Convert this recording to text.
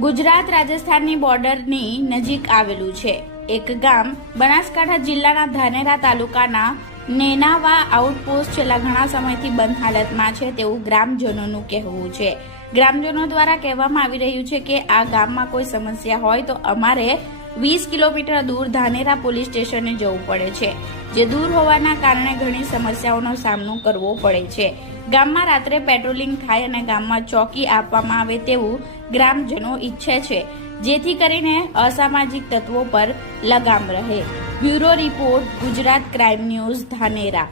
ગુજરાત રાજસ્થાનની બોર્ડરની નજીક આવેલું છે એક ગામ બનાસકાંઠા જિલ્લાના ધાનેરા તાલુકાના નેનાવા આઉટપોસ્ટ છેલ્લા ઘણા સમયથી બંધ હાલતમાં છે તેવું ગ્રામજનોનું કહેવું છે। ગ્રામજનો દ્વારા કહેવામાં આવી રહ્યું છે કે આ ગામમાં કોઈ સમસ્યા હોય તો અમારે 20 કિલોમીટર દૂર ધાનેરા પોલીસ સ્ટેશને જવું પડે છે, જે દૂર હોવાના કારણે ઘણી સમસ્યાઓનો સામનો કરવો પડે છે। ગામમાં રાત્રે પેટ્રોલિંગ થાય અને ગામમાં ચોકી આપવામાં આવે તેવું ગ્રામજનો ઈચ્છે છે, જેથી કરીને અસામાજિક તત્વો પર લગામ રહે। Bureau report, Gujarat crime news, Dhanera.